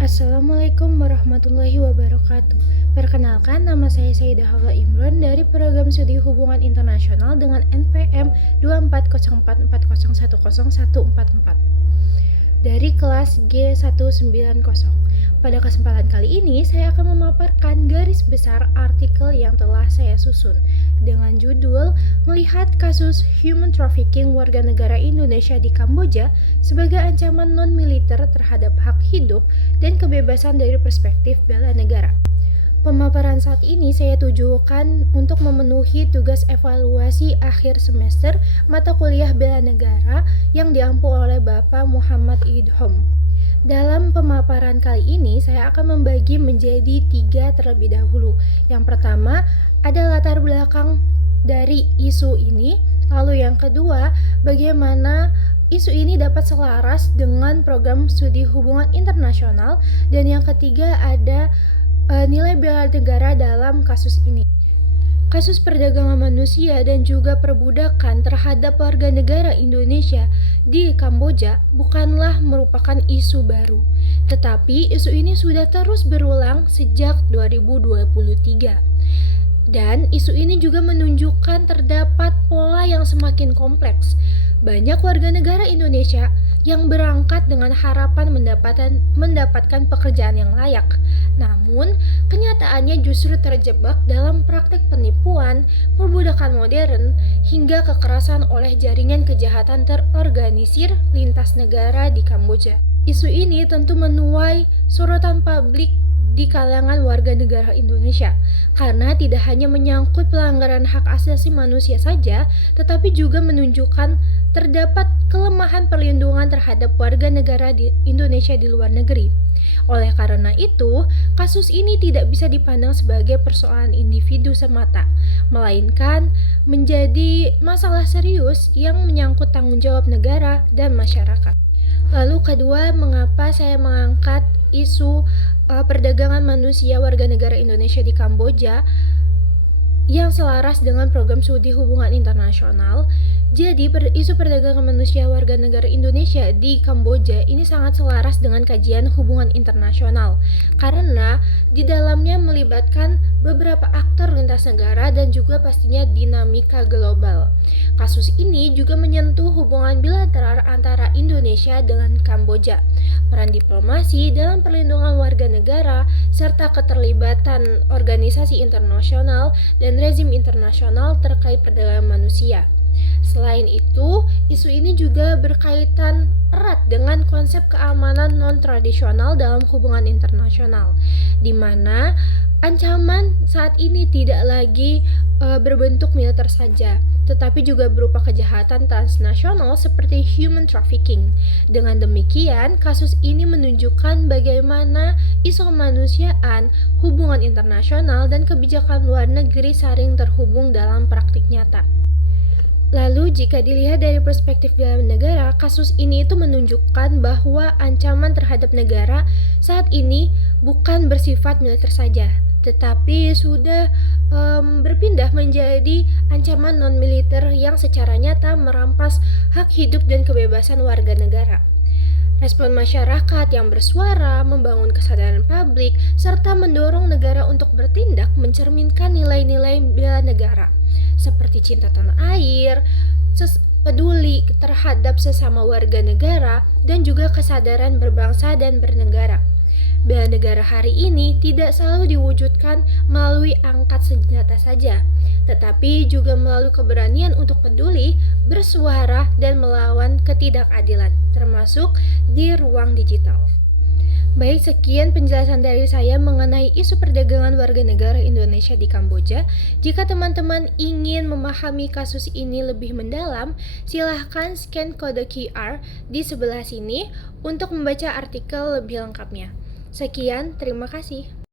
Assalamualaikum warahmatullahi wabarakatuh. Perkenalkan, nama saya Saidah Hawa Imron dari Program Studi Hubungan Internasional dengan NPM 24044010144 dari kelas G190. Pada kesempatan kali ini, saya akan memaparkan garis besar artikel yang telah saya susun dengan judul Melihat Kasus Human Trafficking Warga Negara Indonesia di Kamboja sebagai ancaman non-militer terhadap hak hidup dan kebebasan dari perspektif bela negara. Pemaparan saat ini saya tujukan untuk memenuhi tugas evaluasi akhir semester mata kuliah bela negara yang diampu oleh Bapak Muhammad Idhom. Dalam pemaparan kali ini, saya akan membagi menjadi 3 terlebih dahulu. Yang pertama, ada latar belakang dari isu ini. Lalu yang kedua, bagaimana isu ini dapat selaras dengan program studi hubungan internasional. Dan yang ketiga, ada nilai bela negara dalam kasus ini. Kasus perdagangan manusia dan juga perbudakan terhadap warga negara Indonesia di Kamboja bukanlah merupakan isu baru, tetapi isu ini sudah terus berulang sejak 2023. Dan isu ini juga menunjukkan terdapat pola yang semakin kompleks. Banyak warga negara Indonesia yang berangkat dengan harapan mendapatkan pekerjaan yang layak. Namun, kenyataannya justru terjebak dalam praktik penipuan, perbudakan modern, hingga kekerasan oleh jaringan kejahatan terorganisir lintas negara di Kamboja. Isu ini tentu menuai sorotan publik di kalangan warga negara Indonesia, karena tidak hanya menyangkut pelanggaran hak asasi manusia saja, tetapi juga menunjukkan terdapat kelemahan perlindungan terhadap warga negara di Indonesia di luar negeri. Oleh karena itu, kasus ini tidak bisa dipandang sebagai persoalan individu semata, melainkan menjadi masalah serius yang menyangkut tanggung jawab negara dan masyarakat. Lalu kedua, mengapa saya mengangkat isu perdagangan manusia warga negara Indonesia di Kamboja yang selaras dengan program studi hubungan internasional. Jadi, isu perdagangan manusia warga negara Indonesia di Kamboja ini sangat selaras dengan kajian hubungan internasional karena di dalamnya melibatkan beberapa aktor lintas negara dan juga pastinya dinamika global. Kasus ini juga menyentuh hubungan bilateral antara Indonesia dengan Kamboja, peran diplomasi dalam perlindungan warga negara, serta keterlibatan organisasi internasional dan rezim internasional terkait perdagangan manusia. Selain itu, isu ini juga berkaitan erat dengan konsep keamanan non-tradisional dalam hubungan internasional, di mana ancaman saat ini tidak lagi berbentuk militer saja, tetapi juga berupa kejahatan transnasional seperti human trafficking. Dengan demikian, kasus ini menunjukkan bagaimana isu kemanusiaan, hubungan internasional, dan kebijakan luar negeri saling terhubung dalam praktik nyata. Lalu jika dilihat dari perspektif dalam negara, kasus ini itu menunjukkan bahwa ancaman terhadap negara saat ini bukan bersifat militer saja, tetapi sudah berpindah menjadi ancaman non-militer yang secara nyata merampas hak hidup dan kebebasan warga negara. Respon masyarakat yang bersuara, membangun kesadaran publik, serta mendorong negara untuk bertindak mencerminkan nilai-nilai bela negara, seperti cinta tanah air, peduli terhadap sesama warga negara, dan juga kesadaran berbangsa dan bernegara. Bela negara hari ini tidak selalu diwujudkan melalui angkat senjata saja, tetapi juga melalui keberanian untuk peduli, bersuara, dan melawan ketidakadilan, termasuk di ruang digital. Baik, sekian penjelasan dari saya mengenai isu perdagangan warga negara Indonesia di Kamboja. Jika teman-teman ingin memahami kasus ini lebih mendalam, silahkan scan kode QR di sebelah sini untuk membaca artikel lebih lengkapnya. Sekian, terima kasih.